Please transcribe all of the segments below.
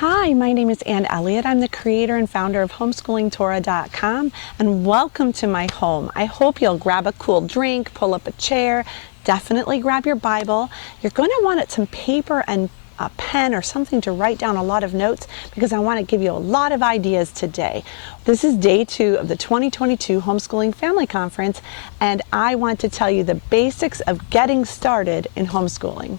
Hi, my name is Elliott. I'm the creator and founder of homeschoolingtorah.com, and welcome to my home. I hope you'll grab a cool drink, pull up a chair, definitely grab your Bible. You're going to want some paper and a pen or something to write down a lot of notes because I want to give you a lot of ideas today. This is day 2 of the 2022 Homeschooling Family Conference, and I want to tell you the basics of getting started in homeschooling.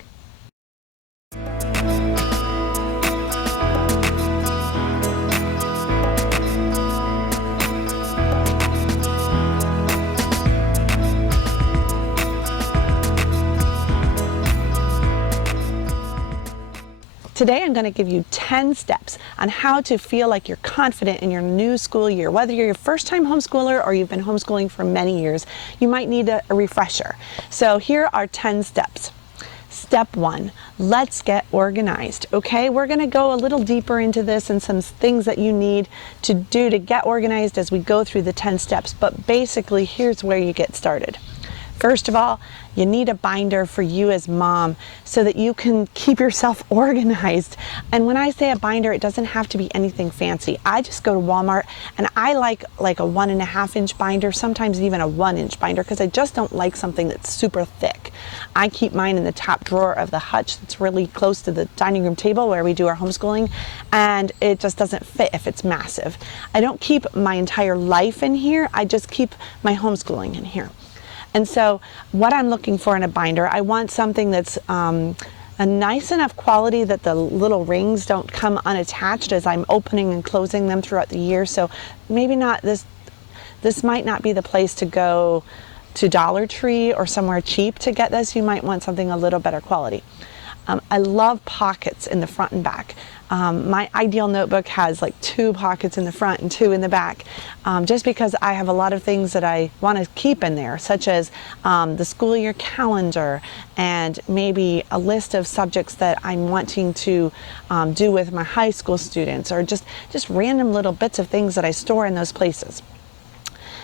Today I'm going to give you 10 steps on how to feel like you're confident in your new school year. Whether you're your first time homeschooler or you've been homeschooling for many years, you might need a refresher. So here are 10 steps. Step 1, let's get organized. Okay, we're going to go a little deeper into this and some things that you need to do to get organized as we go through the 10 steps. But basically, here's where you get started. First of all, you need a binder for you as mom so that you can keep yourself organized. And when I say a binder, it doesn't have to be anything fancy. I just go to Walmart and I like a 1.5-inch binder, sometimes even a 1-inch binder, because I just don't like something that's super thick. I keep mine in the top drawer of the hutch that's really close to the dining room table where we do our homeschooling, and it just doesn't fit if it's massive. I don't keep my entire life in here, I just keep my homeschooling in here. And so what I'm looking for in a binder, I want something that's a nice enough quality that the little rings don't come unattached as I'm opening and closing them throughout the year. So maybe not this might not be the place to go to Dollar Tree or somewhere cheap to get this. You might want something a little better quality. I love pockets in the front and back. My ideal notebook has like 2 pockets in the front and 2 in the back, just because I have a lot of things that I want to keep in there, such as the school year calendar and maybe a list of subjects that I'm wanting to do with my high school students, or just random little bits of things that I store in those places.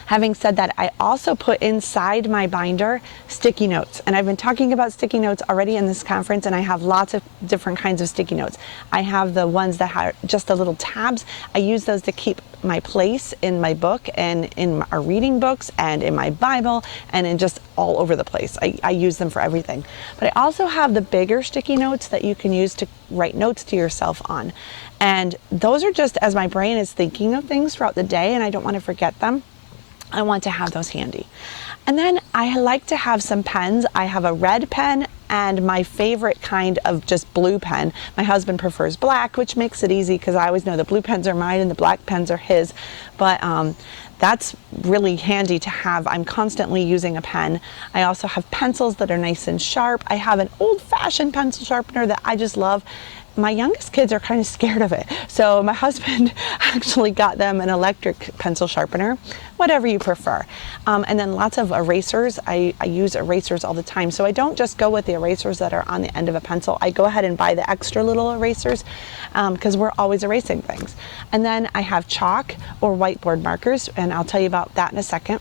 Having said that, I also put inside my binder sticky notes. And I've been talking about sticky notes already in this conference, and I have lots of different kinds of sticky notes. I have the ones that have just the little tabs. I use those to keep my place in my book and in our reading books and in my Bible and in just all over the place. I use them for everything. But I also have the bigger sticky notes that you can use to write notes to yourself on. And those are just as my brain is thinking of things throughout the day and I don't want to forget them. I want to have those handy. And then I like to have some pens. I have a red pen and my favorite kind of just blue pen. My husband prefers black, which makes it easy because I always know the blue pens are mine and the black pens are his. But that's really handy to have. I'm constantly using a pen. I also have pencils that are nice and sharp. I have an old-fashioned pencil sharpener that I just love. My youngest kids are kind of scared of it. So my husband actually got them an electric pencil sharpener, whatever you prefer. And then lots of erasers. I use erasers all the time. So I don't just go with the erasers that are on the end of a pencil. I go ahead and buy the extra little erasers because we're always erasing things. And then I have chalk or whiteboard markers, and I'll tell you about that in a second.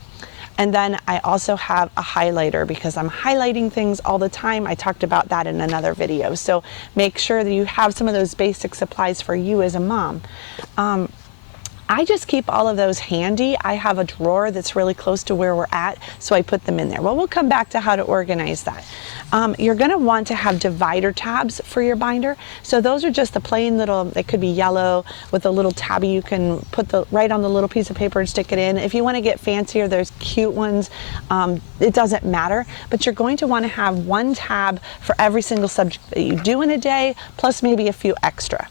And then I also have a highlighter because I'm highlighting things all the time. I talked about that in another video. So make sure that you have some of those basic supplies for you as a mom. I just keep all of those handy. I have a drawer that's really close to where we're at, so I put them in there. Well, we'll come back to how to organize that. You're going to want to have divider tabs for your binder. So those are just the plain little, they could be yellow with a little tabby. You can put right on the little piece of paper and stick it in. If you want to get fancier, there's cute ones. It doesn't matter, but you're going to want to have one tab for every single subject that you do in a day, plus maybe a few extra.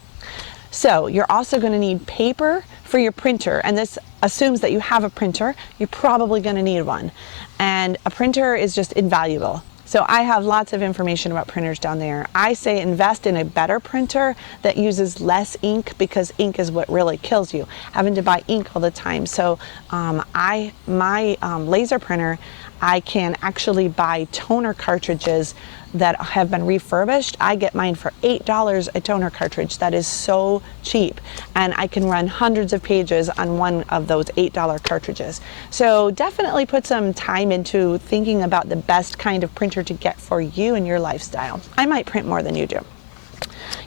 So you're also going to need paper for your printer, and this assumes that you have a printer. You're probably going to need one, and a printer is just invaluable. So I have lots of information about printers down there. I say invest in a better printer that uses less ink, because ink is what really kills you, having to buy ink all the time. So my laser printer, I can actually buy toner cartridges that have been refurbished. I get mine for $8 a toner cartridge. That is so cheap. And I can run hundreds of pages on one of those $8 cartridges. So definitely put some time into thinking about the best kind of printer to get for you and your lifestyle. I might print more than you do.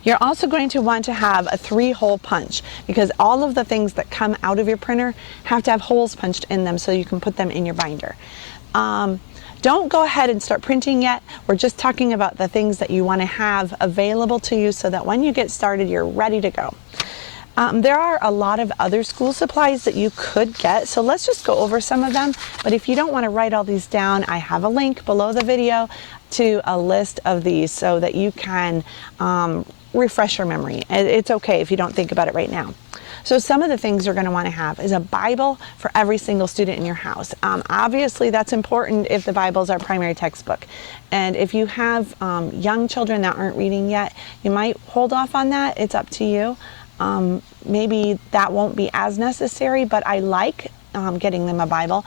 You're also going to want to have a 3-hole punch, because all of the things that come out of your printer have to have holes punched in them so you can put them in your binder. Don't go ahead and start printing yet. We're just talking about the things that you want to have available to you so that when you get started, you're ready to go. There are a lot of other school supplies that you could get, so let's just go over some of them. But if you don't want to write all these down, I have a link below the video to a list of these so that you can refresh your memory. It's okay if you don't think about it right now. So some of the things you're going to want to have is a Bible for every single student in your house. Obviously, that's important if the Bible is our primary textbook. And if you have young children that aren't reading yet, you might hold off on that. It's up to you. Maybe that won't be as necessary, but I like getting them a Bible.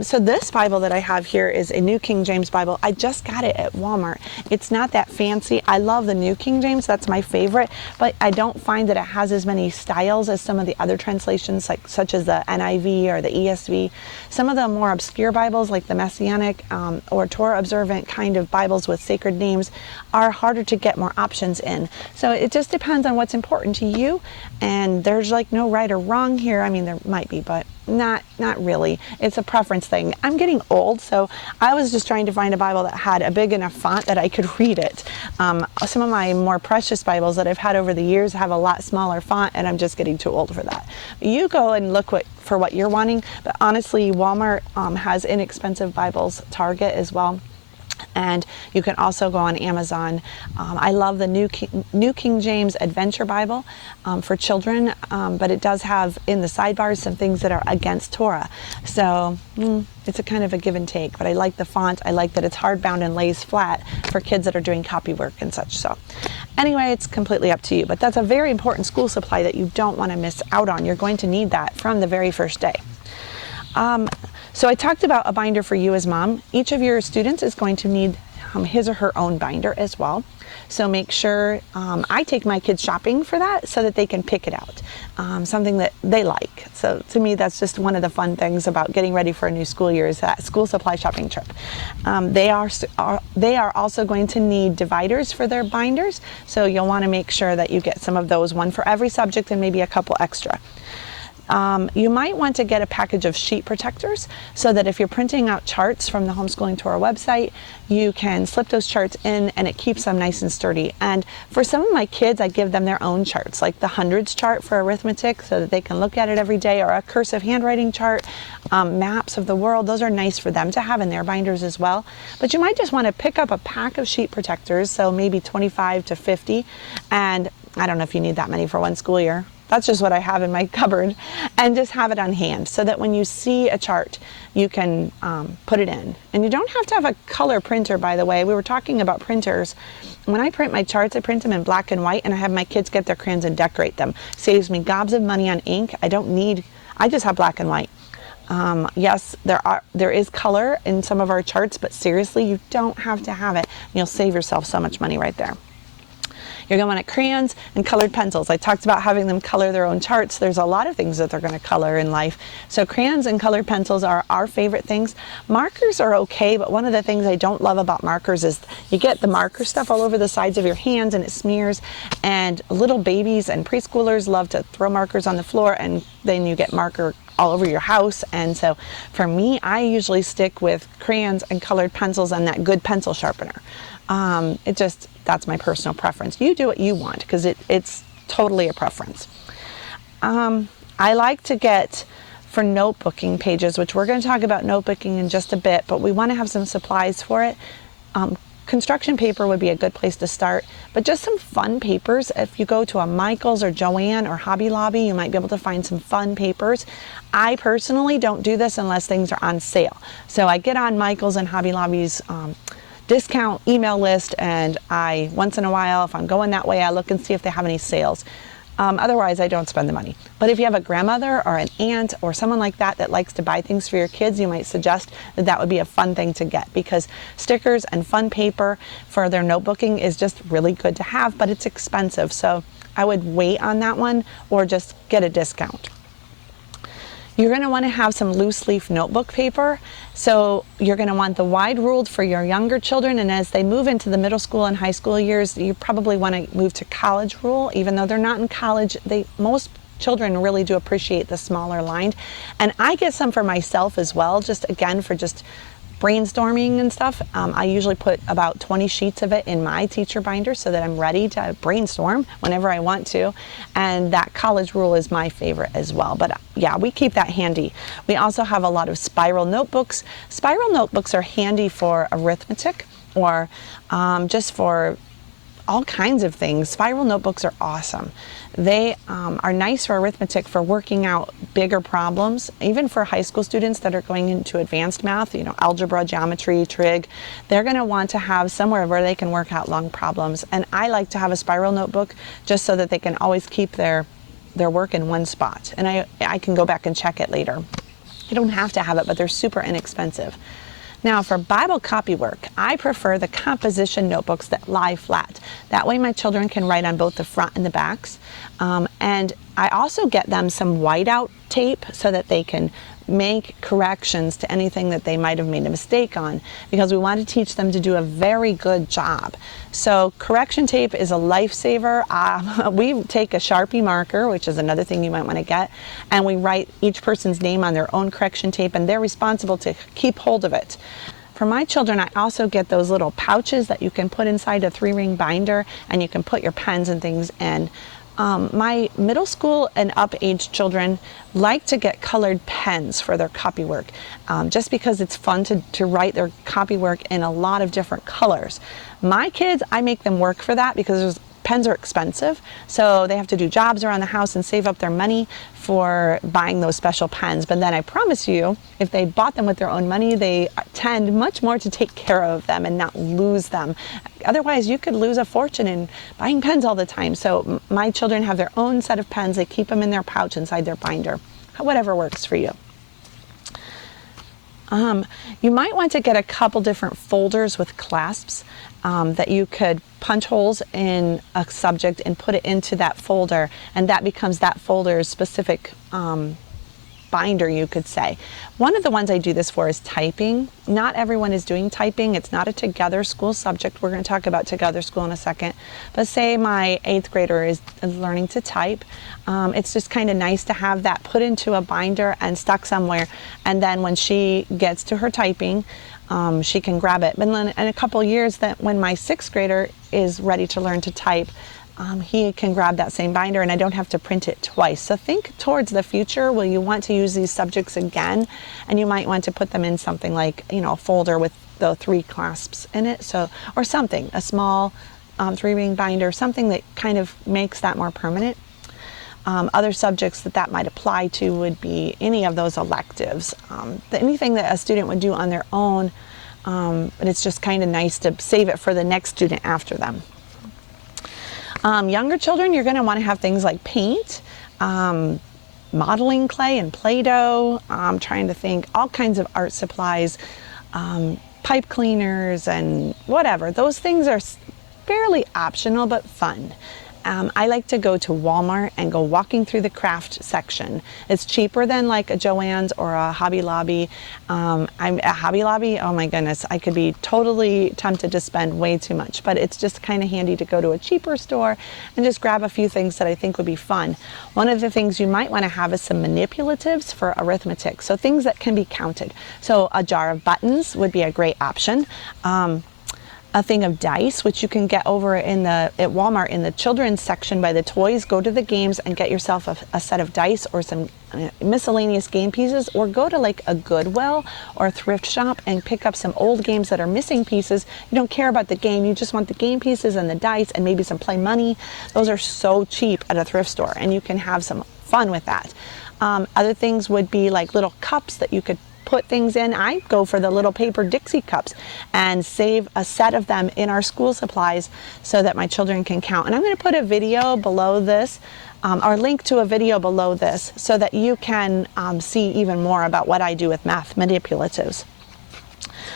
So this Bible that I have here is a New King James Bible. I just got it at Walmart. It's not that fancy. I love the New King James. That's my favorite, but I don't find that it has as many styles as some of the other translations, such as the NIV or the ESV. Some of the more obscure Bibles, like the Messianic or Torah observant kind of Bibles with sacred names, are harder to get more options in. So it just depends on what's important to you, and there's like no right or wrong here. I mean, there might be, but not really. It's a preference thing. I'm getting old, so I was just trying to find a Bible that had a big enough font that I could read it. Some of my more precious Bibles that I've had over the years have a lot smaller font, and I'm just getting too old for that. You go and look for what you're wanting, but honestly, Walmart has inexpensive Bibles, Target as well. And you can also go on Amazon. I love the New King James Adventure Bible for children, but it does have in the sidebars some things that are against Torah. So it's a kind of a give and take, but I like the font. I like that it's hardbound and lays flat for kids that are doing copy work and such. So anyway, it's completely up to you, but that's a very important school supply that you don't want to miss out on. You're going to need that from the very first day. So I talked about a binder for you as mom. Each of your students is going to need his or her own binder as well. So make sure I take my kids shopping for that so that they can pick it out, something that they like. So to me, that's just one of the fun things about getting ready for a new school year, is that school supply shopping trip. They are also going to need dividers for their binders. So you'll want to make sure that you get some of those, one for every subject and maybe a couple extra. You might want to get a package of sheet protectors so that if you're printing out charts from the Homeschooling Torah website, you can slip those charts in and it keeps them nice and sturdy. And for some of my kids, I give them their own charts, like the hundreds chart for arithmetic so that they can look at it every day, or a cursive handwriting chart, maps of the world. Those are nice for them to have in their binders as well. But you might just want to pick up a pack of sheet protectors, so maybe 25 to 50, and I don't know if you need that many for one school year. That's just what I have in my cupboard, and just have it on hand so that when you see a chart, you can put it in. And you don't have to have a color printer, by the way. We were talking about printers. When I print my charts, I print them in black and white, and I have my kids get their crayons and decorate them. Saves me gobs of money on ink. I just have black and white. Yes, there is color in some of our charts, but seriously, you don't have to have it. You'll save yourself so much money right there. You're going to want crayons and colored pencils. I talked about having them color their own charts. There's a lot of things that they're going to color in life. So crayons and colored pencils are our favorite things. Markers are okay, but one of the things I don't love about markers is you get the marker stuff all over the sides of your hands and it smears. And little babies and preschoolers love to throw markers on the floor, and then you get marker all over your house. And so for me, I usually stick with crayons and colored pencils and that good pencil sharpener. That's my personal preference. You do what you want, because it's totally a preference. I like to get for notebooking pages, which we're going to talk about notebooking in just a bit, but we want to have some supplies for it. Construction paper would be a good place to start, but just some fun papers. If you go to a Michael's or Joann or Hobby Lobby, you might be able to find some fun papers. I personally don't do this unless things are on sale. So I get on Michael's and Hobby Lobby's discount email list, and I, once in a while, if I'm going that way, I look and see if they have any sales. Otherwise, I don't spend the money. But if you have a grandmother or an aunt or someone like that that likes to buy things for your kids, you might suggest that that would be a fun thing to get, because stickers and fun paper for their notebooking is just really good to have, but it's expensive. So I would wait on that one or just get a discount. You're going to want to have some loose leaf notebook paper. So you're going to want the wide ruled for your younger children, and as they move into the middle school and high school years, you probably want to move to college rule. Even though they're not in college, most children really do appreciate the smaller lined. And I get some for myself as well, just again for just brainstorming and stuff. I usually put about 20 sheets of it in my teacher binder so that I'm ready to brainstorm whenever I want to. And that college rule is my favorite as well. But yeah, we keep that handy. We also have a lot of spiral notebooks. Spiral notebooks are handy for arithmetic or just for all kinds of things. Spiral notebooks are awesome. They are nice for arithmetic, for working out bigger problems, even for high school students that are going into advanced math, algebra, geometry, trig. They're going to want to have somewhere where they can work out long problems. And I like to have a spiral notebook just so that they can always keep their work in one spot. And I can go back and check it later. You don't have to have it, but they're super inexpensive. Now for Bible copywork, I prefer the composition notebooks that lie flat. That way my children can write on both the front and the backs. And I also get them some whiteout tape so that they can make corrections to anything that they might have made a mistake on, because we want to teach them to do a very good job. So correction tape is a lifesaver. We take a Sharpie marker, which is another thing you might want to get, and we write each person's name on their own correction tape, and they're responsible to keep hold of it. For my children, I also get those little pouches that you can put inside a 3-ring binder, and you can put your pens and things in. My middle school and up age children like to get colored pens for their copywork, just because it's fun to write their copywork in a lot of different colors. My kids, I make them work for that because pens are expensive, so they have to do jobs around the house and save up their money for buying those special pens. But then I promise you, if they bought them with their own money, they tend much more to take care of them and not lose them. Otherwise, you could lose a fortune in buying pens all the time. So my children have their own set of pens. They keep them in their pouch inside their binder. Whatever works for you. You might want to get a couple different folders with clasps that you could punch holes in a subject and put it into that folder, and that becomes that folder's specific binder, you could say. One of the ones I do this for is typing. Not everyone is doing typing. It's not a together school subject. We're going to talk about together school in a second. But say my 8th grader is learning to type. It's just kind of nice to have that put into a binder and stuck somewhere. And then when she gets to her typing, she can grab it. But then in a couple years, that when my 6th grader is ready to learn to type, he can grab that same binder and I don't have to print it twice. So think towards the future. Will you want to use these subjects again? And you might want to put them in something like, a folder with the 3 clasps in it. So, or something, a small 3-ring binder, something that kind of makes that more permanent. Other subjects that might apply to would be any of those electives. Anything that a student would do on their own, but it's just kind of nice to save it for the next student after them. Younger children, you're going to want to have things like paint, modeling clay and Play-Doh. I'm trying to think, all kinds of art supplies, pipe cleaners and whatever. Those things are fairly optional but fun. I like to go to Walmart and go walking through the craft section. It's cheaper than like a Joann's or a Hobby Lobby. I'm at Hobby Lobby, oh my goodness, I could be totally tempted to spend way too much, but it's just kind of handy to go to a cheaper store and just grab a few things that I think would be fun. One of the things you might want to have is some manipulatives for arithmetic, so things that can be counted. So a jar of buttons would be a great option. A thing of dice, which you can get over at Walmart in the children's section by the toys. Go to the games and get yourself a set of dice or some miscellaneous game pieces, or go to like a Goodwill or a thrift shop and pick up some old games that are missing pieces. You don't care about the game, you just want the game pieces and the dice and maybe some play money. Those are so cheap at a thrift store and you can have some fun with that. Other things would be like little cups that you could put things in. I go for the little paper Dixie cups and save a set of them in our school supplies so that my children can count. And I'm going to put a video below this, or link to a video below this, so that you can see even more about what I do with math manipulatives.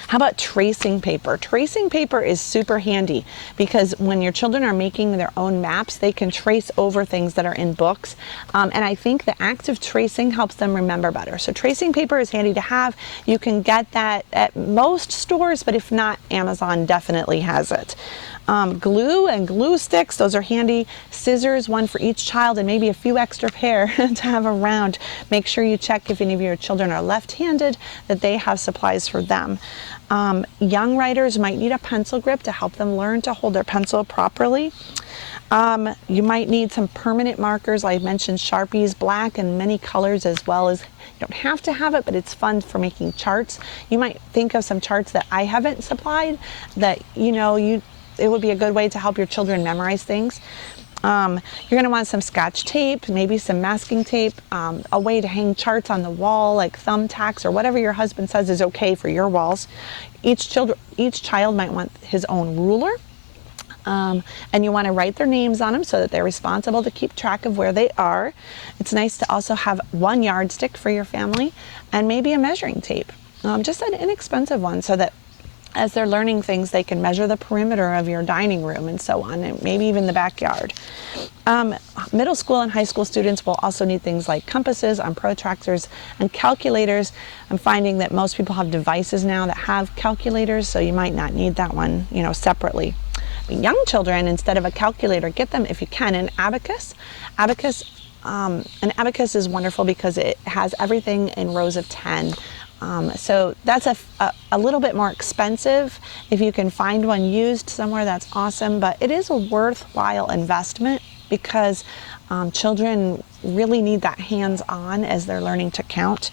How about tracing paper? Tracing paper is super handy because when your children are making their own maps, they can trace over things that are in books. And I think the act of tracing helps them remember better. So tracing paper is handy to have. You can get that at most stores, but if not, Amazon definitely has it. Glue and glue sticks, those are handy. Scissors, one for each child, and maybe a few extra pair to have around. Make sure you check if any of your children are left-handed, that they have supplies for them. Young writers might need a pencil grip to help them learn to hold their pencil properly. You might need some permanent markers. I mentioned Sharpies, black and many colors, as well as, you don't have to have it, but it's fun for making charts. You might think of some charts that I haven't supplied that, it would be a good way to help your children memorize things. You're going to want some Scotch tape, maybe some masking tape, a way to hang charts on the wall like thumbtacks or whatever your husband says is okay for your walls. Each child might want his own ruler. And you want to write their names on them so that they're responsible to keep track of where they are. It's nice to also have one yardstick for your family and maybe a measuring tape, just an inexpensive one, so that as they're learning things, they can measure the perimeter of your dining room and so on, and maybe even the backyard. Middle school and high school students will also need things like compasses, protractors, and calculators. I'm finding that most people have devices now that have calculators, so you might not need that one, separately. But young children, instead of a calculator, get them, if you can, an abacus. An abacus is wonderful because it has everything in rows of 10. So that's a little bit more expensive. If you can find one used somewhere, that's awesome, but it is a worthwhile investment because children really need that hands-on as they're learning to count.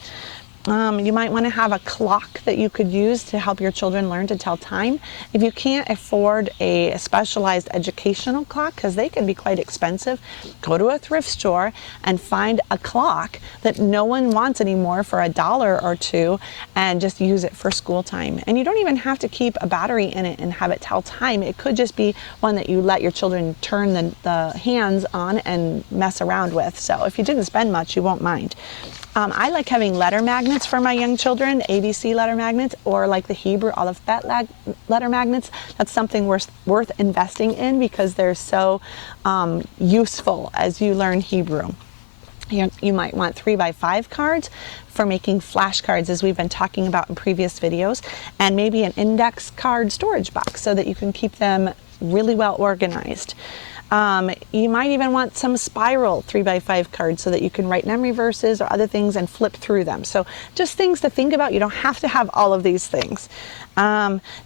You might want to have a clock that you could use to help your children learn to tell time. If you can't afford a specialized educational clock, because they can be quite expensive, go to a thrift store and find a clock that no one wants anymore for $1 or $2 and just use it for school time. And you don't even have to keep a battery in it and have it tell time. It could just be one that you let your children turn the hands on and mess around with. So if you didn't spend much, you won't mind. I like having letter magnets for my young children, ABC letter magnets, or like the Hebrew alphabet letter magnets. That's something worth investing in because they're so useful as you learn Hebrew. You might want 3x5 cards for making flashcards, as we've been talking about in previous videos, and maybe an index card storage box so that you can keep them really well organized. You might even want some spiral 3x5 cards so that you can write memory verses or other things and flip through them. So just things to think about. You don't have to have all of these things.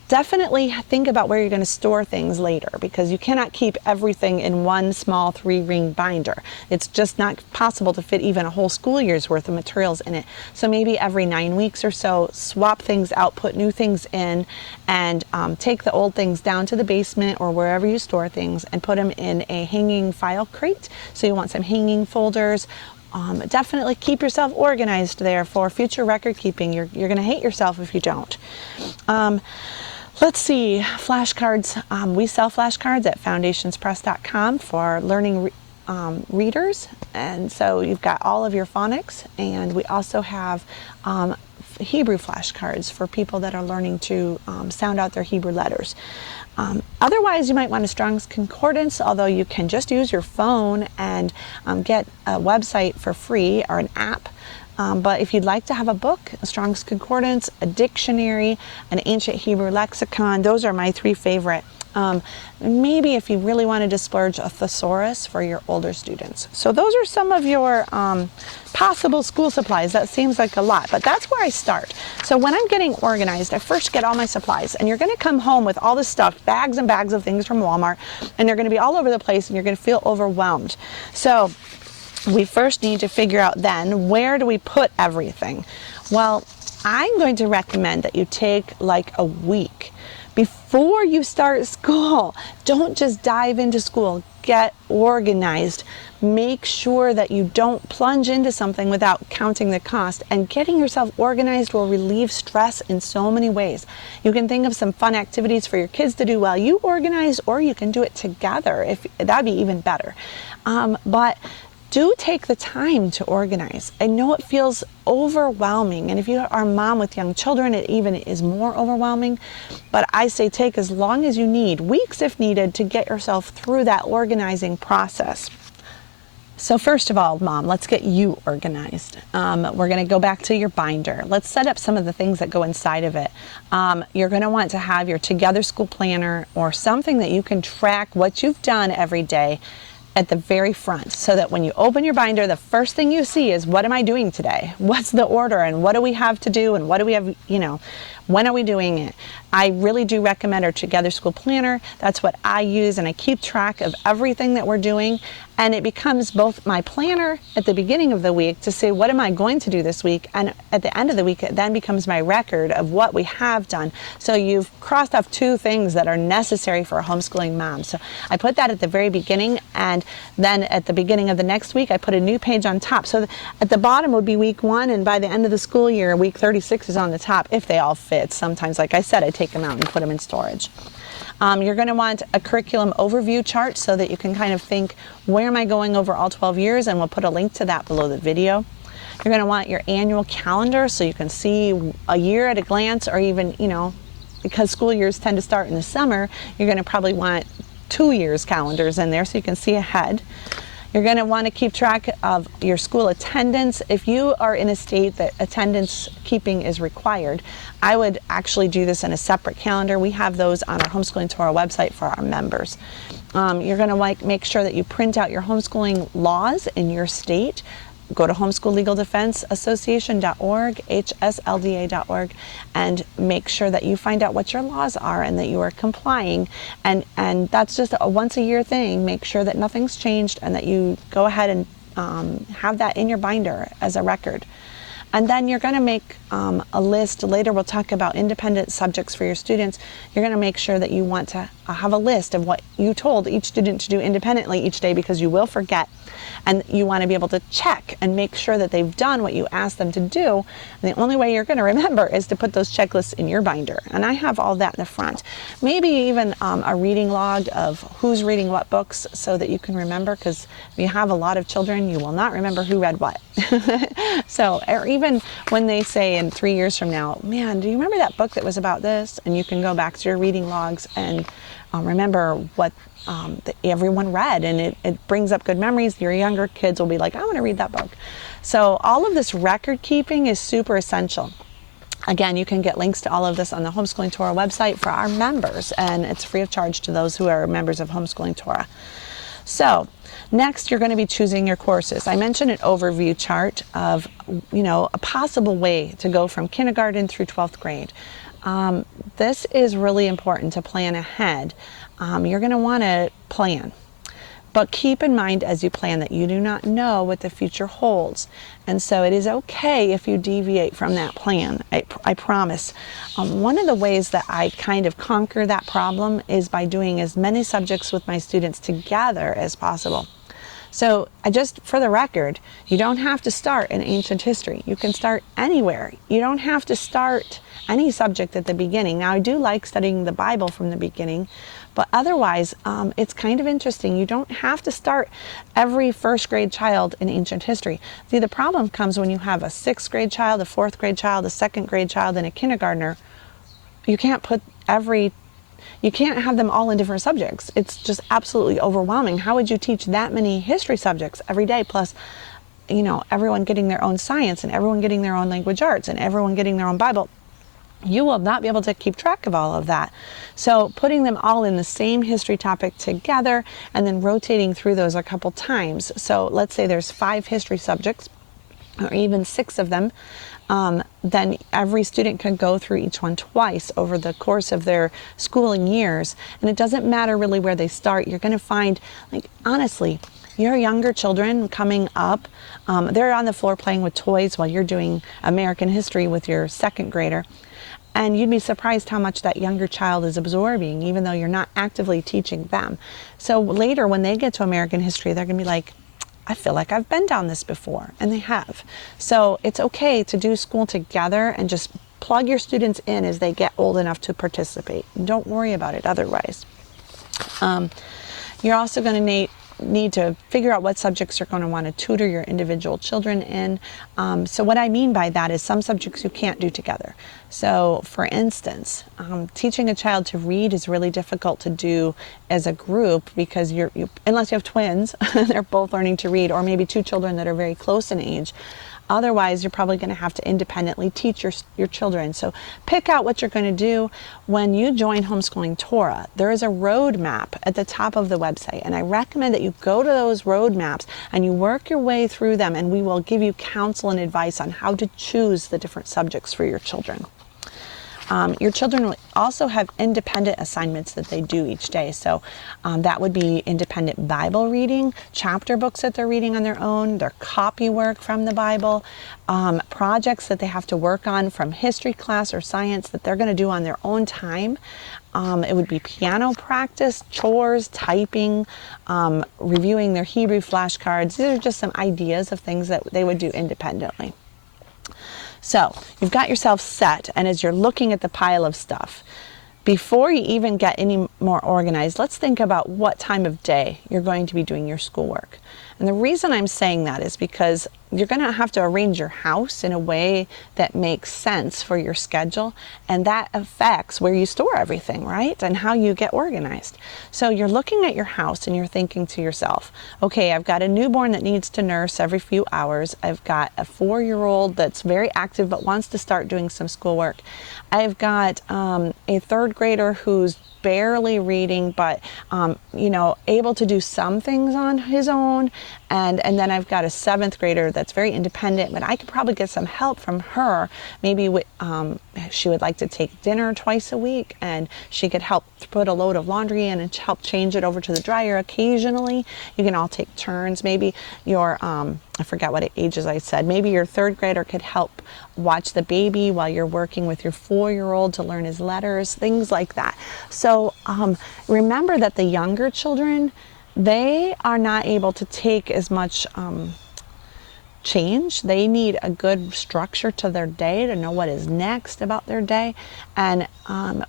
Definitely think about where you're going to store things later, because you cannot keep everything in one small 3-ring binder. It's just not possible to fit even a whole school year's worth of materials in it. So maybe every 9 weeks or so, swap things out, put new things in, and take the old things down to the basement or wherever you store things and put them in a hanging file crate. So you want some hanging folders. Definitely keep yourself organized there for future record keeping. You're going to hate yourself if you don't. Let's see, flashcards. We sell flashcards at foundationspress.com for learning readers, and so you've got all of your phonics, and we also have Hebrew flashcards for people that are learning to sound out their Hebrew letters. Otherwise, you might want a Strong's Concordance, although you can just use your phone and get a website for free or an app. But if you'd like to have a book, a Strong's Concordance, a dictionary, an ancient Hebrew lexicon, those are my 3 favorite. Maybe if you really wanted to splurge, a thesaurus for your older students. So those are some of your possible school supplies. That seems like a lot, but that's where I start. So when I'm getting organized, I first get all my supplies, and you're going to come home with all this stuff, bags and bags of things from Walmart, and they're going to be all over the place, and you're going to feel overwhelmed. So we first need to figure out then, where do we put everything? Well, I'm going to recommend that you take like a week before you start school. Don't just dive into school. Get organized. Make sure that you don't plunge into something without counting the cost. And getting yourself organized will relieve stress in so many ways. You can think of some fun activities for your kids to do while you organize, or you can do it together. That'd be even better. But do take the time to organize. I know it feels overwhelming, and if you are a mom with young children, it even is more overwhelming, but I say take as long as you need, weeks if needed, to get yourself through that organizing process. So first of all, Mom, let's get you organized. We're going to go back to your binder. Let's set up some of the things that go inside of it. You're going to want to have your Together School planner or something that you can track what you've done every day at the very front, so that when you open your binder, the first thing you see is, what am I doing today? What's the order, and what do we have to do, and what do we have, when are we doing it? I really do recommend our Together School planner. That's what I use, and I keep track of everything that we're doing, and it becomes both my planner at the beginning of the week to say, what am I going to do this week? And at the end of the week, it then becomes my record of what we have done. So you've crossed off 2 things that are necessary for a homeschooling mom. So I put that at the very beginning, and then at the beginning of the next week, I put a new page on top. So at the bottom would be week 1, and by the end of the school year, week 36 is on the top, if they all fit. Sometimes, like I said, I take them out and put them in storage. You're going to want a curriculum overview chart so that you can kind of think, where am I going over all 12 years? And we'll put a link to that below the video. You're going to want your annual calendar so you can see a year at a glance, or even, because school years tend to start in the summer, you're going to probably want 2 years calendars in there so you can see ahead. You're going to want to keep track of your school attendance. If you are in a state that attendance keeping is required, I would actually do this in a separate calendar. We have those on our Homeschooling Torah website for our members. You're going to make sure that you print out your homeschooling laws in your state. Go to homeschoollegaldefenseassociation.org, hslda.org, and make sure that you find out what your laws are and that you are complying. And that's just a once a year thing. Make sure that nothing's changed and that you go ahead and have that in your binder as a record. And then you're going to make a list. Later we'll talk about independent subjects for your students. You're going to make sure that you want to have a list of what you told each student to do independently each day, because you will forget. And you want to be able to check and make sure that they've done what you asked them to do. And the only way you're going to remember is to put those checklists in your binder. And I have all that in the front. Maybe even a reading log of who's reading what books, so that you can remember, because if you have a lot of children, you will not remember who read what. So, or even when they say in 3 years from now, man, do you remember that book that was about this? And you can go back to your reading logs and remember what everyone read, and it brings up good memories. Your younger kids will be like, I want to read that book. So all of this record keeping is super essential. Again, you can get links to all of this on the Homeschooling Torah website for our members, and it's free of charge to those who are members of Homeschooling Torah. So next, you're going to be choosing your courses. I mentioned an overview chart of, a possible way to go from kindergarten through 12th grade. This is really important to plan ahead. You're going to want to plan. But keep in mind as you plan that you do not know what the future holds. And so it is okay if you deviate from that plan, I promise. One of the ways that I kind of conquer that problem is by doing as many subjects with my students together as possible. So for the record, you don't have to start in ancient history. You can start anywhere. You don't have to start any subject at the beginning. Now, I do like studying the Bible from the beginning, but otherwise, it's kind of interesting. You don't have to start every first grade child in ancient history. See, the problem comes when you have a 6th grade child, a 4th grade child, a 2nd grade child, and a kindergartner. You can't have them all in different subjects. It's just absolutely overwhelming. How would you teach that many history subjects every day, plus, everyone getting their own science, and everyone getting their own language arts, and everyone getting their own Bible? You will not be able to keep track of all of that. So putting them all in the same history topic together and then rotating through those a couple times. So let's say there's 5 history subjects, or even 6 of them. Then every student can go through each one twice over the course of their schooling years. And it doesn't matter really where they start. You're going to find, honestly, your younger children coming up, they're on the floor playing with toys while you're doing American history with your 2nd grader. And you'd be surprised how much that younger child is absorbing, even though you're not actively teaching them. So later, when they get to American history, they're going to be like, I feel like I've been down this before, and they have. So it's okay to do school together and just plug your students in as they get old enough to participate. Don't worry about it otherwise. You're also going to need to figure out what subjects you're going to want to tutor your individual children in. So what I mean by that is some subjects you can't do together. So for instance, teaching a child to read is really difficult to do as a group because unless you have twins, they're both learning to read, or maybe two children that are very close in age. Otherwise, you're probably going to have to independently teach your children. So pick out what you're going to do. When you join Homeschooling Torah, there is a roadmap at the top of the website. And I recommend that you go to those roadmaps and you work your way through them, and we will give you counsel and advice on how to choose the different subjects for your children. Your children will also have independent assignments that they do each day. So that would be independent Bible reading, chapter books that they're reading on their own, their copy work from the Bible, projects that they have to work on from history class or science that they're going to do on their own time. It would be piano practice, chores, typing, reviewing their Hebrew flashcards. These are just some ideas of things that they would do independently. So you've got yourself set, and as you're looking at the pile of stuff, before you even get any more organized, let's think about what time of day you're going to be doing your schoolwork. And the reason I'm saying that is because you're going to have to arrange your house in a way that makes sense for your schedule, and that affects where you store everything, right? And how you get organized. So you're looking at your house and you're thinking to yourself, okay, I've got a newborn that needs to nurse every few hours. I've got a 4-year-old that's very active but wants to start doing some schoolwork. I've got a 3rd grader who's barely reading, but able to do some things on his own, and then I've got a 7th grader that's very independent, but I could probably get some help from her. Maybe she would like to take dinner twice a week, and she could help put a load of laundry in and help change it over to the dryer occasionally. You can all take turns. Maybe your I forgot what ages I said. Maybe your 3rd grader could help watch the baby while you're working with your 4-year-old to learn his letters, things like that. So remember that the younger children, they are not able to take as much change. They need a good structure to their day to know what is next about their day. And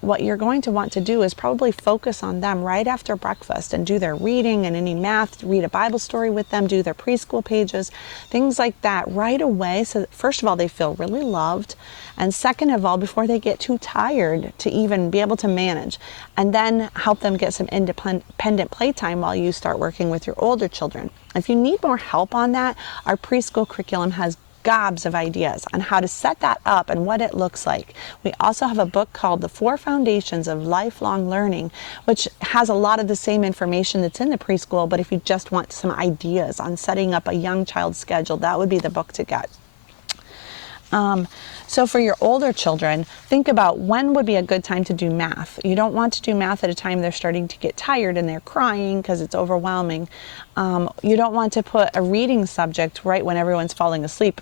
what you're going to want to do is probably focus on them right after breakfast and do their reading and any math, read a Bible story with them, do their preschool pages, things like that right away. So that first of all, they feel really loved. And second of all, before they get too tired to even be able to manage. And then help them get some independent playtime while you start working with your older children. If you need more help on that, our preschool curriculum has gobs of ideas on how to set that up and what it looks like. We also have a book called The 4 Foundations of Lifelong Learning, which has a lot of the same information that's in the preschool, but if you just want some ideas on setting up a young child's schedule, that would be the book to get. So for your older children, think about when would be a good time to do math. You don't want to do math at a time they're starting to get tired and they're crying because it's overwhelming. You don't want to put a reading subject right when everyone's falling asleep,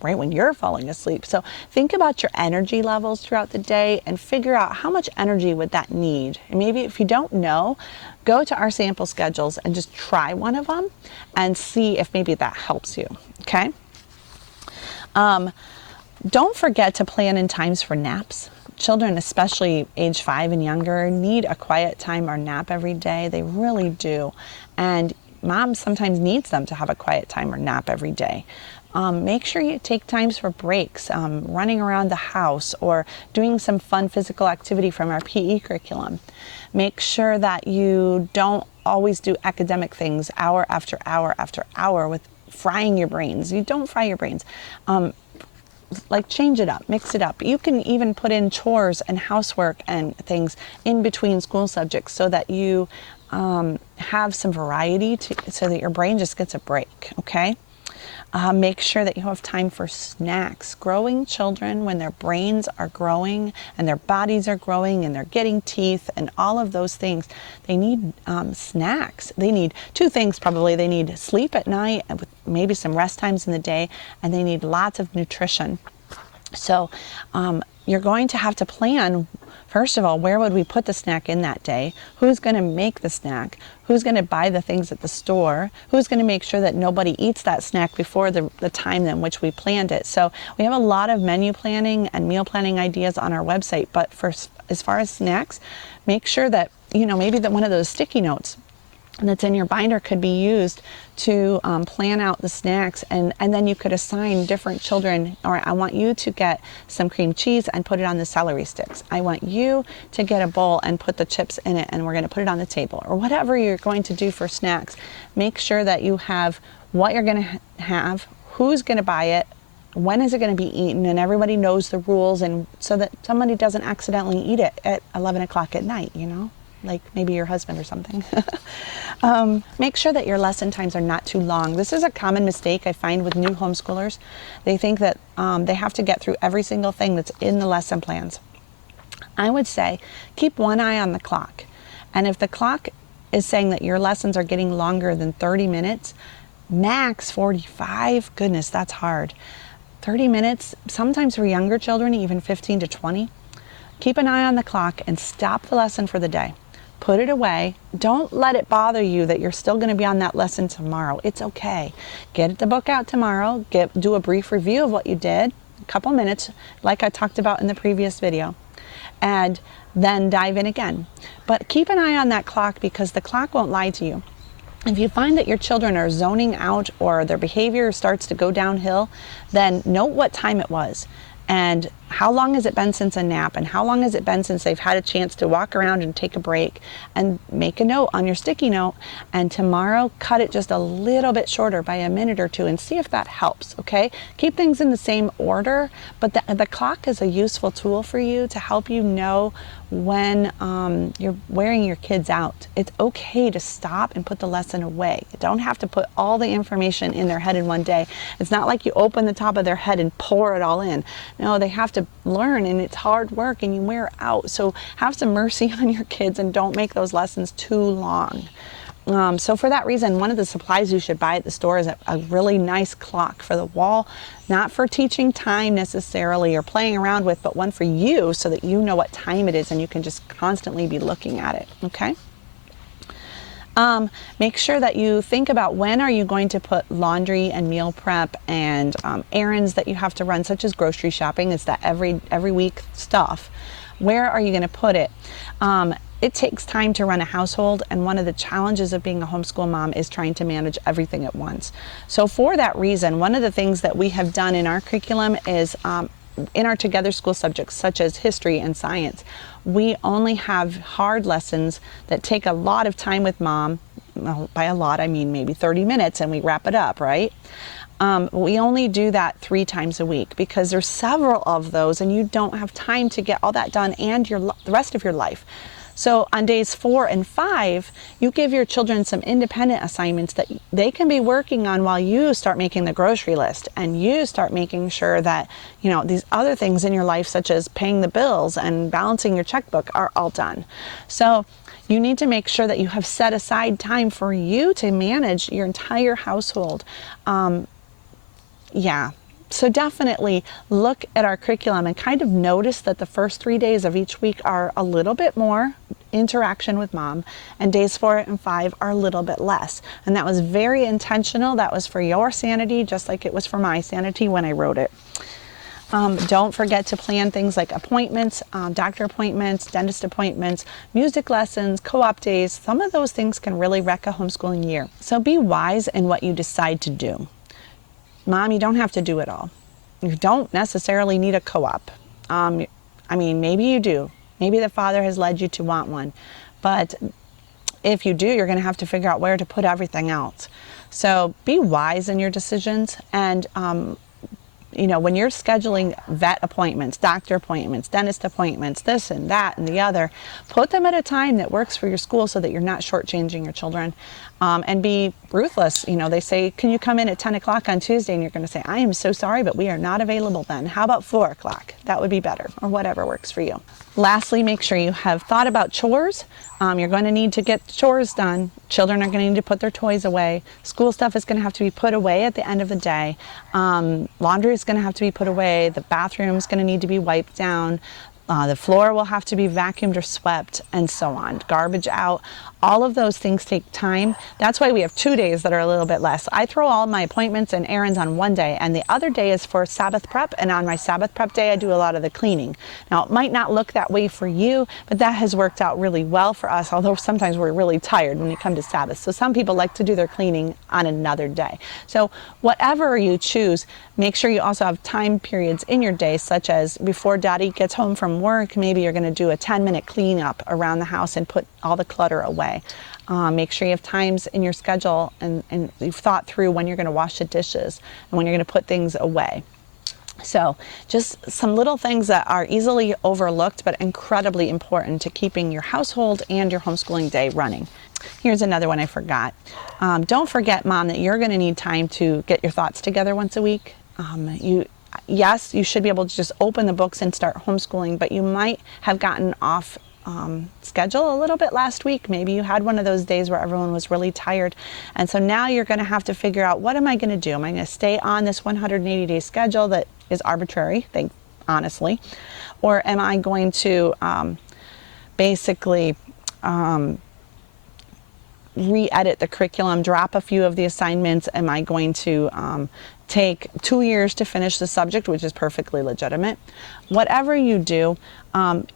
right when you're falling asleep. So think about your energy levels throughout the day and figure out how much energy would that need. And maybe if you don't know, go to our sample schedules and just try one of them and see if maybe that helps you, okay? Don't forget to plan in times for naps. Children, especially age 5 and younger, need a quiet time or nap every day. They really do. And mom sometimes needs them to have a quiet time or nap every day. Make sure you take times for breaks, running around the house or doing some fun physical activity from our PE curriculum. Make sure that you don't always do academic things hour after hour after hour with frying your brains. You don't fry your brains. Like change it up, mix it up. You can even put in chores and housework and things in between school subjects so that you have some variety so that your brain just gets a break, okay? Make sure that you have time for snacks. Growing children, when their brains are growing and their bodies are growing and they're getting teeth and all of those things, they need snacks. They need 2 things probably. They need sleep at night with maybe some rest times in the day, and they need lots of nutrition. So you're going to have to plan, first of all, where would we put the snack in that day? Who's going to make the snack? Who's going to buy the things at the store? Who's going to make sure that nobody eats that snack before the time in which we planned it? So we have a lot of menu planning and meal planning ideas on our website, but as far as snacks, make sure that, maybe one of those sticky notes that's in your binder could be used to plan out the snacks, and then you could assign different children, or I want you to get some cream cheese and put it on the celery sticks. I want you to get a bowl and put the chips in it, and we're going to put it on the table, or whatever you're going to do for snacks. Make sure that you have what you're going to have, who's going to buy it, when is it going to be eaten, and everybody knows the rules, and so that somebody doesn't accidentally eat it at 11 o'clock at night, you know? Like maybe your husband or something. Make sure that your lesson times are not too long. This is a common mistake I find with new homeschoolers. They think that they have to get through every single thing that's in the lesson plans. I would say keep one eye on the clock. And if the clock is saying that your lessons are getting longer than 30 minutes, max 45, goodness, that's hard. 30 minutes, sometimes for younger children, even 15 to 20. Keep an eye on the clock and stop the lesson for the day. Put it away. Don't let it bother you that you're still going to be on that lesson tomorrow. It's okay. Get the book out tomorrow. Do a brief review of what you did, a couple minutes, like I talked about in the previous video, and then dive in again. But keep an eye on that clock, because the clock won't lie to you. If you find that your children are zoning out or their behavior starts to go downhill, then note what time it was. And how long has it been since a nap? And how long has it been since they've had a chance to walk around and take a break? And make a note on your sticky note. And tomorrow, cut it just a little bit shorter by a minute or two and see if that helps, okay? Keep things in the same order, but the clock is a useful tool for you to help you know when you're wearing your kids out. It's okay to stop and put the lesson away. You don't have to put all the information in their head in one day. It's not like you open the top of their head and pour it all in. No, they have to learn, and it's hard work, and you wear out. So have some mercy on your kids and don't make those lessons too long. So for that reason, one of the supplies you should buy at the store is a really nice clock for the wall, not for teaching time necessarily or playing around with, but one for you so that you know what time it is and you can just constantly be looking at it, okay? Make sure that you think about when are you going to put laundry and meal prep and errands that you have to run, such as grocery shopping. It's that every week stuff. Where are you going to put it? It takes time to run a household, and one of the challenges of being a homeschool mom is trying to manage everything at once. So for that reason, one of the things that we have done in our curriculum is in our together school subjects such as history and science, we only have hard lessons that take a lot of time with mom. Well, by a lot I mean maybe 30 minutes and we wrap it up, right? We only do that 3 times a week because there's several of those and you don't have time to get all that done and the rest of your life. So on days 4 and 5, you give your children some independent assignments that they can be working on while you start making the grocery list and you start making sure that, you know, these other things in your life, such as paying the bills and balancing your checkbook, are all done. So you need to make sure that you have set aside time for you to manage your entire household. So definitely look at our curriculum and kind of notice that the first 3 days of each week are a little bit more interaction with mom, and days 4 and 5 are a little bit less. And that was very intentional. That was for your sanity, just like it was for my sanity when I wrote it. Don't forget to plan things like appointments, doctor appointments, dentist appointments, music lessons, co-op days. Some of those things can really wreck a homeschooling year. So be wise in what you decide to do. Mom, you don't have to do it all. You don't necessarily need a co-op. I mean, maybe you do. Maybe the Father has led you to want one. But if you do, you're going to have to figure out where to put everything else. So be wise in your decisions. And, you know, when you're scheduling vet appointments, doctor appointments, dentist appointments, this and that and the other, put them at a time that works for your school so that you're not shortchanging your children. And be ruthless. You know, they say, can you come in at 10 o'clock on Tuesday? And you're going to say, I am so sorry, but we are not available then. How about 4 o'clock? That would be better, or whatever works for you. Lastly, make sure you have thought about chores. You're going to need to get chores done. Children are going to need to put their toys away. School stuff is going to have to be put away at the end of the day. Laundry is going to have to be put away. The bathroom is going to need to be wiped down. The floor will have to be vacuumed or swept, and so on. Garbage out. All of those things take time. That's why we have 2 days that are a little bit less. I throw all my appointments and errands on one day, and the other day is for Sabbath prep, and on my Sabbath prep day I do a lot of the cleaning. Now it might not look that way for you, but that has worked out really well for us, although sometimes we're really tired when you come to Sabbath. So some people like to do their cleaning on another day. So whatever you choose, make sure you also have time periods in your day, such as before Daddy gets home from work, maybe you're going to do a 10-minute cleanup around the house and put all the clutter away. Make sure you have times in your schedule and you've thought through when you're going to wash the dishes and when you're going to put things away. So just some little things that are easily overlooked but incredibly important to keeping your household and your homeschooling day running. Here's another one I forgot. Don't forget, Mom, that you're going to need time to get your thoughts together once a week. Yes, you should be able to just open the books and start homeschooling, but you might have gotten off schedule a little bit last week. Maybe you had one of those days where everyone was really tired. And so now you're going to have to figure out, what am I going to do? Am I going to stay on this 180-day schedule that is arbitrary, honestly? Or am I going to basically re-edit the curriculum, drop a few of the assignments? Am I going to take 2 years to finish the subject, which is perfectly legitimate? Whatever you do,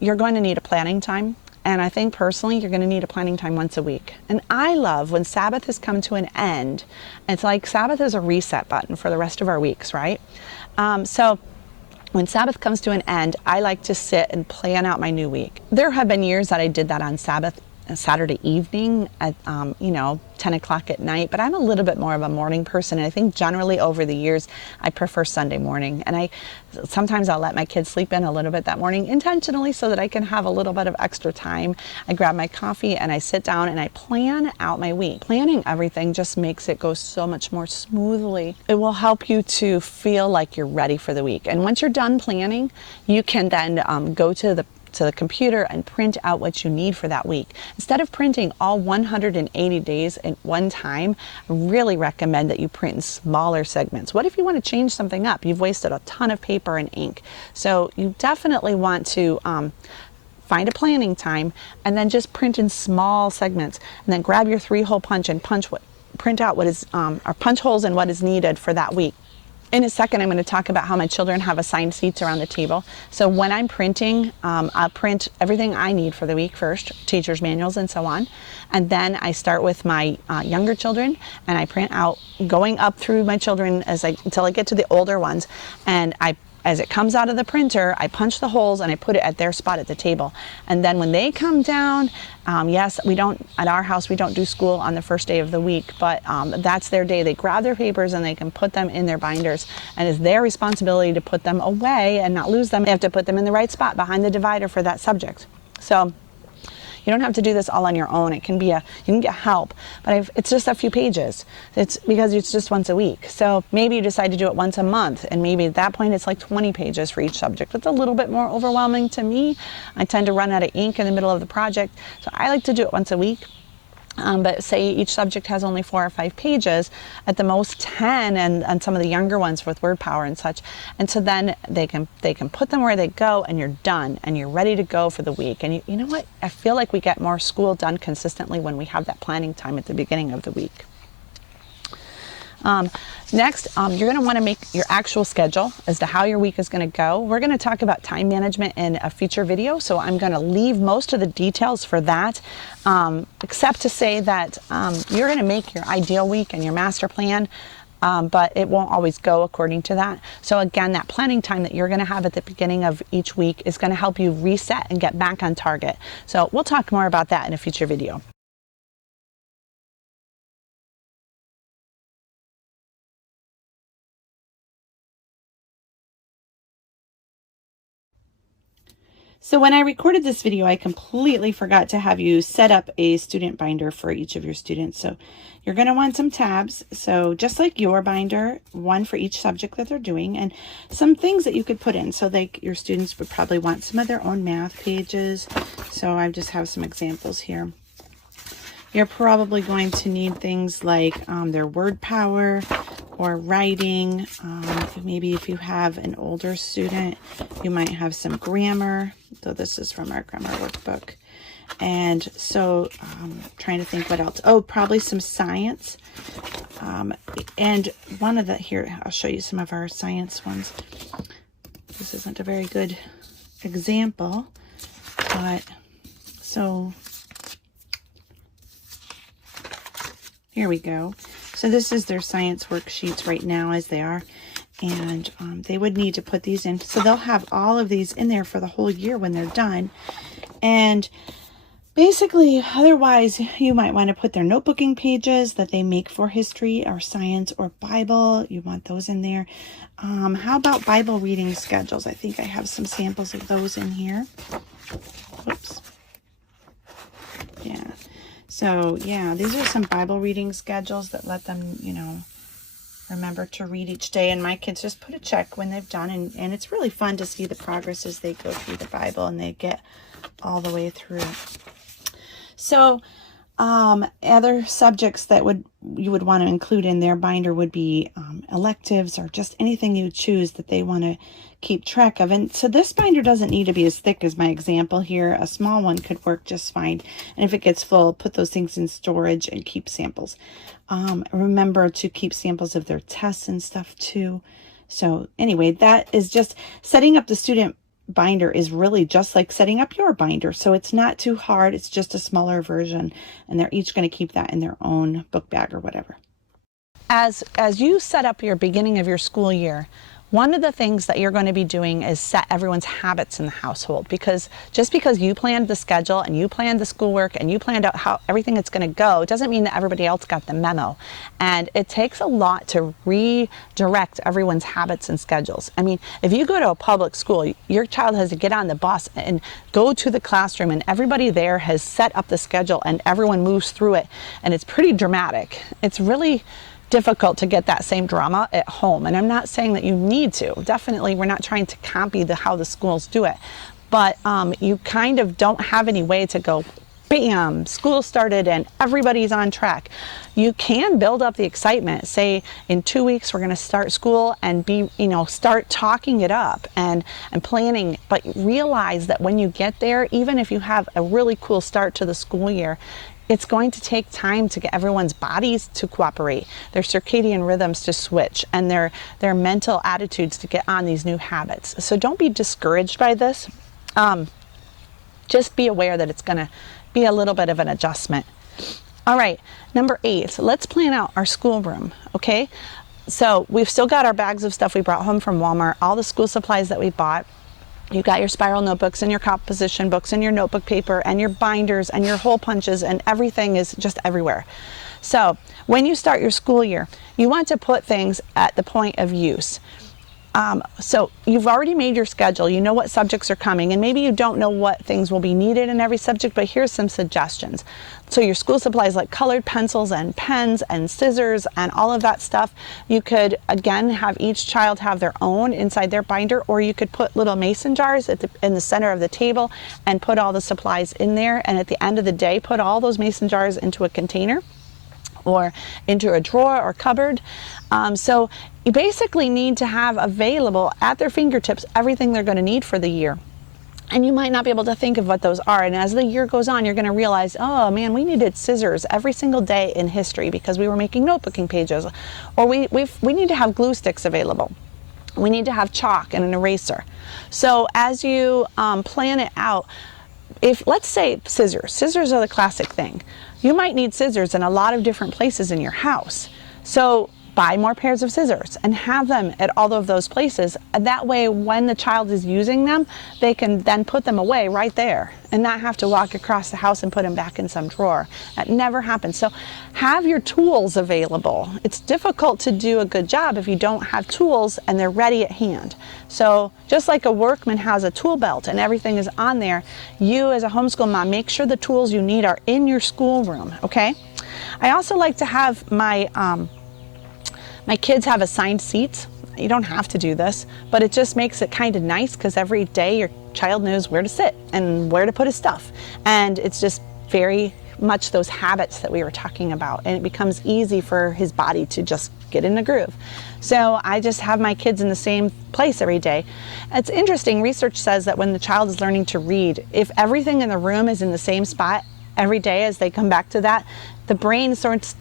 you're going to need a planning time. And I think personally, you're going to need a planning time once a week. And I love when Sabbath has come to an end. It's like Sabbath is a reset button for the rest of our weeks, right? So when Sabbath comes to an end, I like to sit and plan out my new week. There have been years that I did that on Saturday evening at 10 o'clock at night, but I'm a little bit more of a morning person, and I think generally over the years I prefer Sunday morning. And sometimes I'll let my kids sleep in a little bit that morning intentionally so that I can have a little bit of extra time. I grab my coffee and I sit down and I plan out my week. Planning everything just makes it go so much more smoothly. It will help you to feel like you're ready for the week. And once you're done planning, you can then go to the computer and print out what you need for that week. Instead of printing all 180 days at one time, I really recommend that you print in smaller segments. What if you want to change something up? You've wasted a ton of paper and ink. So you definitely want to find a planning time and then just print in small segments, and then grab your 3-hole punch and print out what is, or punch holes in what is needed for that week. In a second, I'm going to talk about how my children have assigned seats around the table. So when I'm printing, I'll print everything I need for the week first, teacher's manuals and so on. And then I start with my younger children, and I print out going up through my children until I get to the older ones. And as it comes out of the printer, I punch the holes and I put it at their spot at the table. And then when they come down, yes, at our house, we don't do school on the first day of the week, but that's their day. They grab their papers and they can put them in their binders, and it's their responsibility to put them away and not lose them. They have to put them in the right spot behind the divider for that subject. So you don't have to do this all on your own. You can get help, but it's just a few pages. It's because it's just once a week. So maybe you decide to do it once a month, and maybe at that point it's like 20 pages for each subject. It's a little bit more overwhelming to me. I tend to run out of ink in the middle of the project, so I like to do it once a week. But say each subject has only 4 or 5 pages, at the most 10, and some of the younger ones with word power and such. And so then they can put them where they go, and you're done, and you're ready to go for the week. And you know what? I feel like we get more school done consistently when we have that planning time at the beginning of the week. Next, you're going to want to make your actual schedule as to how your week is going to go. We're going to talk about time management in a future video, so I'm going to leave most of the details for that, except to say that you're going to make your ideal week and your master plan, but it won't always go according to that. So again, that planning time that you're going to have at the beginning of each week is going to help you reset and get back on target. So we'll talk more about that in a future video. So when I recorded this video, I completely forgot to have you set up a student binder for each of your students. So you're going to want some tabs. So just like your binder, one for each subject that they're doing, and some things that you could put in. So your students would probably want some of their own math pages. So I just have some examples here. You're probably going to need things like their word power, or writing. Maybe if you have an older student, you might have some grammar. So this is from our grammar workbook. And so trying to think what else. Oh, probably some science. And one of the, here, I'll show you some of our science ones. This isn't a very good example, but so here we go. So this is their science worksheets right now as they are. And they would need to put these in. So they'll have all of these in there for the whole year when they're done. And basically, otherwise, you might want to put their notebooking pages that they make for history or science or Bible. You want those in there. How about Bible reading schedules? I think I have some samples of those in here. Whoops. Yeah. So, yeah, these are some Bible reading schedules that let them, you know, remember to read each day. And my kids just put a check when they've done. And it's really fun to see the progress as they go through the Bible and they get all the way through. So other subjects that you would want to include in their binder would be electives or just anything you choose that they want to keep track of. And so this binder doesn't need to be as thick as my example here. A small one could work just fine. And if it gets full, put those things in storage and keep samples. Remember to keep samples of their tests and stuff too. So anyway, that is just setting up the student binder is really just like setting up your binder. So it's not too hard. It's just a smaller version, and they're each going to keep that in their own book bag or whatever. As you set up your beginning of your school year, one of the things that you're going to be doing is set everyone's habits in the household, because just because you planned the schedule and you planned the schoolwork and you planned out how everything is going to go doesn't mean that everybody else got the memo. And it takes a lot to redirect everyone's habits and schedules. I mean, if you go to a public school, your child has to get on the bus and go to the classroom, and everybody there has set up the schedule and everyone moves through it, and it's pretty dramatic. It's really difficult to get that same drama at home. And I'm not saying that you need to. Definitely, we're not trying to copy how the schools do it. But you kind of don't have any way to go, bam, school started and everybody's on track. You can build up the excitement. Say in 2 weeks we're going to start school and start talking it up and planning. But realize that when you get there, even if you have a really cool start to the school year, it's going to take time to get everyone's bodies to cooperate, their circadian rhythms to switch, and their mental attitudes to get on these new habits. So don't be discouraged by this. Just be aware that it's going to be a little bit of an adjustment. All right, number 8, let's plan out our schoolroom, okay? So we've still got our bags of stuff we brought home from Walmart, all the school supplies that we bought. You got your spiral notebooks and your composition books and your notebook paper and your binders and your hole punches, and everything is just everywhere. So when you start your school year, you want to put things at the point of use. So you've already made your schedule, you know what subjects are coming, and maybe you don't know what things will be needed in every subject, but here's some suggestions. So your school supplies like colored pencils and pens and scissors and all of that stuff, you could again have each child have their own inside their binder, or you could put little mason jars in the center of the table and put all the supplies in there, and at the end of the day put all those mason jars into a container or into a drawer or cupboard. So you basically need to have available at their fingertips everything they're going to need for the year. And you might not be able to think of what those are. And as the year goes on, you're going to realize, oh man, we needed scissors every single day in history because we were making notebooking pages. Or we need to have glue sticks available. We need to have chalk and an eraser. So as you plan it out, let's say scissors are the classic thing. You might need scissors in a lot of different places in your house. So buy more pairs of scissors and have them at all of those places. That way, when the child is using them, they can then put them away right there and not have to walk across the house and put them back in some drawer. That never happens. So have your tools available. It's difficult to do a good job if you don't have tools and they're ready at hand. So just like a workman has a tool belt and everything is on there, you as a homeschool mom, make sure the tools you need are in your schoolroom, okay? I also like to have my kids have assigned seats. You don't have to do this, but it just makes it kind of nice because every day your child knows where to sit and where to put his stuff. And it's just very much those habits that we were talking about, and it becomes easy for his body to just get in the groove. So I just have my kids in the same place every day. It's interesting, research says that when the child is learning to read, if everything in the room is in the same spot every day as they come back to that, the brain starts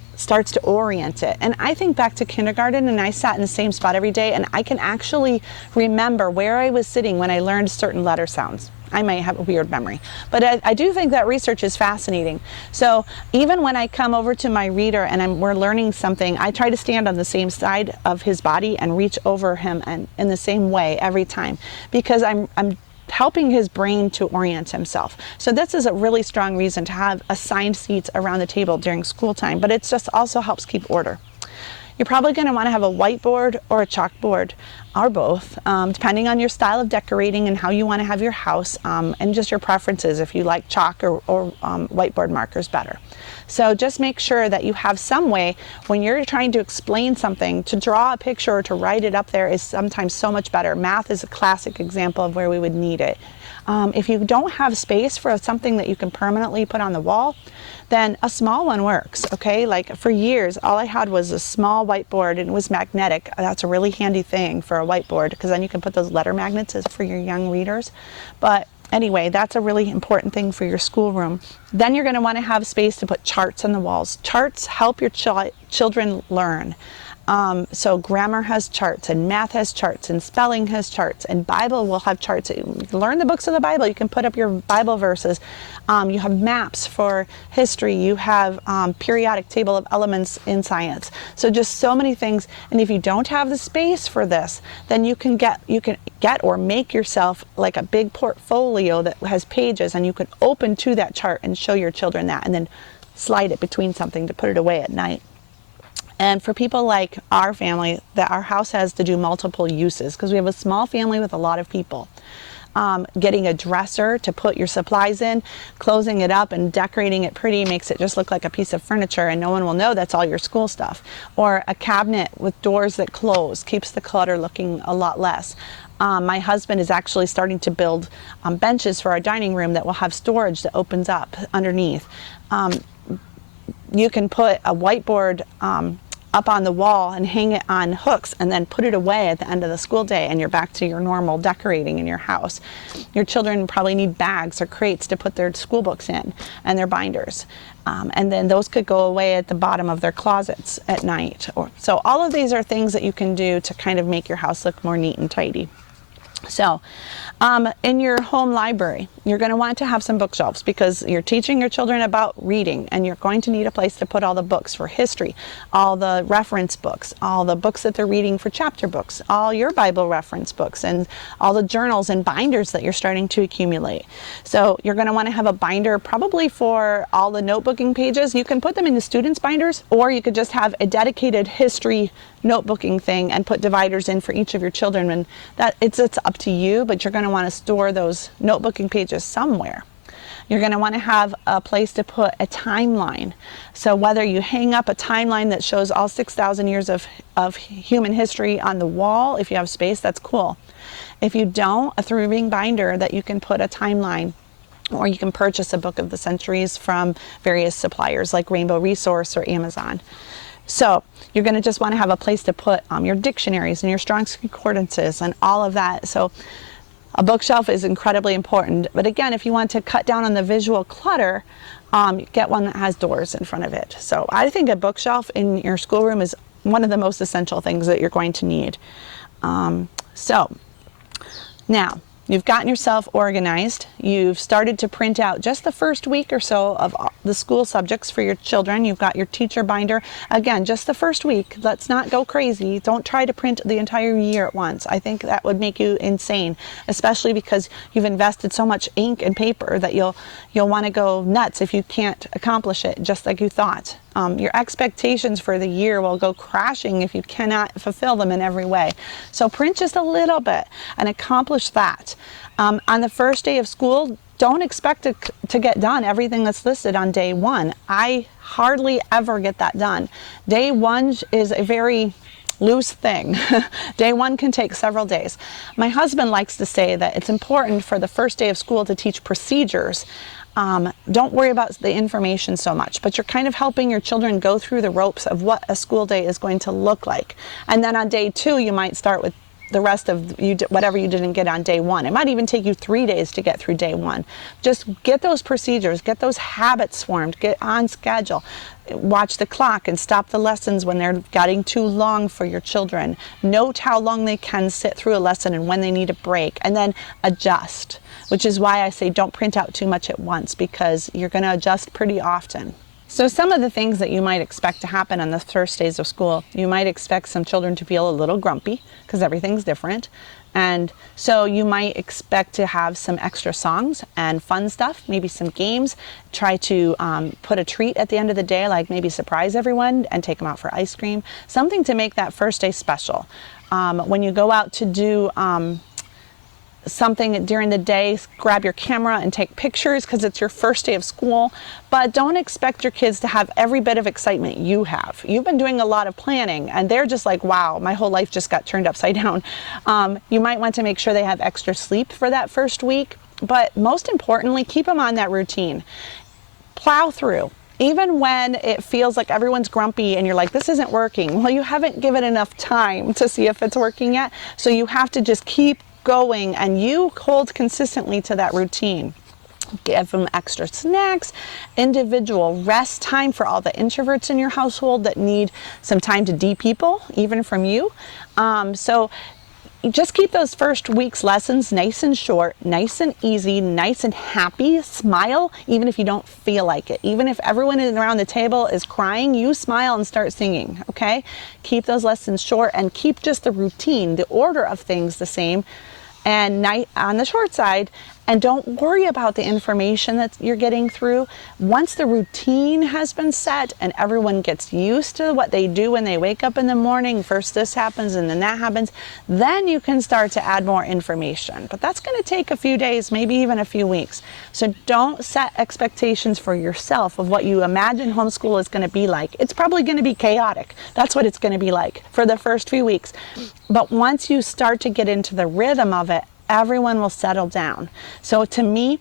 to orient it. And I think back to kindergarten, and I sat in the same spot every day, and I can actually remember where I was sitting when I learned certain letter sounds. I might have a weird memory, but I do think that research is fascinating. So even when I come over to my reader and we're learning something, I try to stand on the same side of his body and reach over him and in the same way every time, because I'm helping his brain to orient himself. So this is a really strong reason to have assigned seats around the table during school time, but it just also helps keep order. You're probably going to want to have a whiteboard or a chalkboard, or both, depending on your style of decorating and how you want to have your house, and just your preferences, if you like chalk or whiteboard markers better. So just make sure that you have some way, when you're trying to explain something, to draw a picture or to write it up there is sometimes so much better. Math is a classic example of where we would need it. If you don't have space for something that you can permanently put on the wall, then a small one works, okay? Like for years, all I had was a small whiteboard, and it was magnetic. That's a really handy thing for a whiteboard, because then you can put those letter magnets for your young readers. But anyway, that's a really important thing for your schoolroom. Then you're going to want to have space to put charts on the walls. Charts help your children learn. So grammar has charts, and math has charts, and spelling has charts, and Bible will have charts. Learn the books of the Bible. You can put up your Bible verses. You have maps for history. You have periodic table of elements in science. So just so many things. And if you don't have the space for this, then you can get or make yourself like a big portfolio that has pages, and you can open to that chart and show your children that, and then slide it between something to put it away at night. And for people like our family, that our house has to do multiple uses, because we have a small family with a lot of people. Getting a dresser to put your supplies in, closing it up and decorating it pretty makes it just look like a piece of furniture, and no one will know that's all your school stuff. Or a cabinet with doors that close keeps the clutter looking a lot less. My husband is actually starting to build benches for our dining room that will have storage that opens up underneath. You can put a whiteboard up on the wall and hang it on hooks, and then put it away at the end of the school day, and you're back to your normal decorating in your house. Your children probably need bags or crates to put their school books in, and their binders. And then those could go away at the bottom of their closets at night. So all of these are things that you can do to kind of make your house look more neat and tidy. So in your home library, you're going to want to have some bookshelves, because you're teaching your children about reading, and you're going to need a place to put all the books for history, all the reference books, all the books that they're reading for chapter books, all your Bible reference books, and all the journals and binders that you're starting to accumulate. So you're going to want to have a binder probably for all the notebooking pages. You can put them in the students' binders, or you could just have a dedicated history notebooking thing and put dividers in for each of your children. And that it's up to you, but you're going to want to store those notebooking pages somewhere. You're going to want to have a place to put a timeline. So whether you hang up a timeline that shows all 6,000 years of human history on the wall, if you have space, that's cool. If you don't, a 3-ring binder that you can put a timeline, or you can purchase a book of the centuries from various suppliers like Rainbow Resource or Amazon. So you're going to just want to have a place to put your dictionaries and your Strong's Concordances and all of that. So a bookshelf is incredibly important. But again, if you want to cut down on the visual clutter, get one that has doors in front of it. So I think a bookshelf in your schoolroom is one of the most essential things that you're going to need. So now, you've gotten yourself organized. You've started to print out just the first week or so of the school subjects for your children. You've got your teacher binder. Again, just the first week. Let's not go crazy. Don't try to print the entire year at once. I think that would make you insane, especially because you've invested so much ink and paper that you'll want to go nuts if you can't accomplish it just like you thought. Your expectations for the year will go crashing if you cannot fulfill them in every way. So print just a little bit and accomplish that. On the first day of school, don't expect to get done everything that's listed on day one. I hardly ever get that done. Day one is a very loose thing. Day one can take several days. My husband likes to say that it's important for the first day of school to teach procedures don't worry about the information so much, but you're kind of helping your children go through the ropes of what a school day is going to look like. And then on day 2, you might start with the rest of whatever you didn't get on day 1. It might even take you 3 days to get through day 1. Just get those procedures, get those habits formed, get on schedule. Watch the clock and stop the lessons when they're getting too long for your children. Note how long they can sit through a lesson and when they need a break, and then adjust, which is why I say don't print out too much at once, because you're going to adjust pretty often. So some of the things that you might expect to happen on the first days of school, you might expect some children to feel a little grumpy because everything's different. And so you might expect to have some extra songs and fun stuff, maybe some games. Try to put a treat at the end of the day, like maybe surprise everyone and take them out for ice cream. Something to make that first day special. When you go out to do something during the day, grab your camera and take pictures because it's your first day of school, but don't expect your kids to have every bit of excitement you have. You've been doing a lot of planning and they're just like, wow, my whole life just got turned upside down. You might want to make sure they have extra sleep for that first week, but most importantly, keep them on that routine. Plow through. Even when it feels like everyone's grumpy and you're like, this isn't working. Well, you haven't given enough time to see if it's working yet. So you have to just keep going, and you hold consistently to that routine. Give them extra snacks, individual rest time for all the introverts in your household that need some time to de-people, even from you. So just keep those first week's lessons nice and short, nice and easy, nice and happy. Smile, even if you don't feel like it. Even if everyone around the table is crying, you smile and start singing, okay? Keep those lessons short and keep just the routine, the order of things the same, and on the short side, and don't worry about the information that you're getting through. Once the routine has been set and everyone gets used to what they do when they wake up in the morning, first this happens and then that happens, then you can start to add more information. But that's going to take a few days, maybe even a few weeks. So don't set expectations for yourself of what you imagine homeschool is going to be like. It's probably going to be chaotic. That's what it's going to be like for the first few weeks. But once you start to get into the rhythm of it, everyone will settle down. So to me,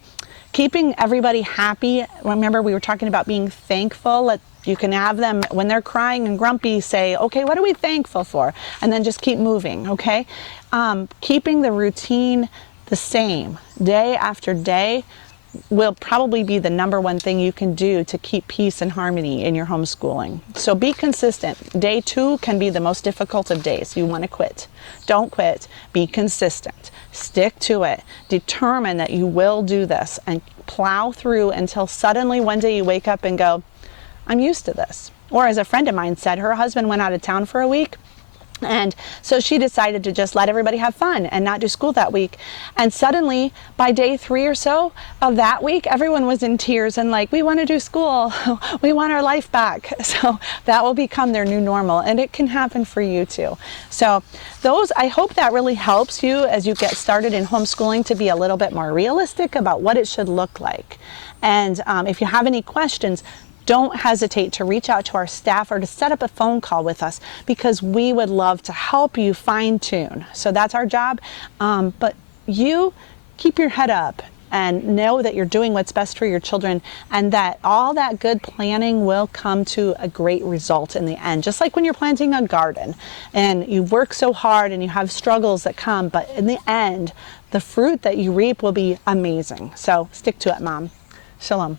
keeping everybody happy, remember we were talking about being thankful. You can have them, when they're crying and grumpy, say, okay, what are we thankful for? And then just keep moving, okay? Keeping the routine the same day after day will probably be the #1 thing you can do to keep peace and harmony in your homeschooling. So be consistent. Day 2 can be the most difficult of days. You want to quit. Don't quit. Be consistent. Stick to it. Determine that you will do this and plow through until suddenly one day you wake up and go, I'm used to this. Or as a friend of mine said, her husband went out of town for a week. And so she decided to just let everybody have fun and not do school that week. And suddenly, by day 3 or so of that week, everyone was in tears and like, we want to do school. We want our life back. So that will become their new normal. And it can happen for you too. So I hope that really helps you as you get started in homeschooling to be a little bit more realistic about what it should look like. And if you have any questions, don't hesitate to reach out to our staff or to set up a phone call with us, because we would love to help you fine tune. So that's our job. But you keep your head up and know that you're doing what's best for your children, and that all that good planning will come to a great result in the end. Just like when you're planting a garden and you work so hard and you have struggles that come, but in the end, the fruit that you reap will be amazing. So stick to it, Mom. Shalom.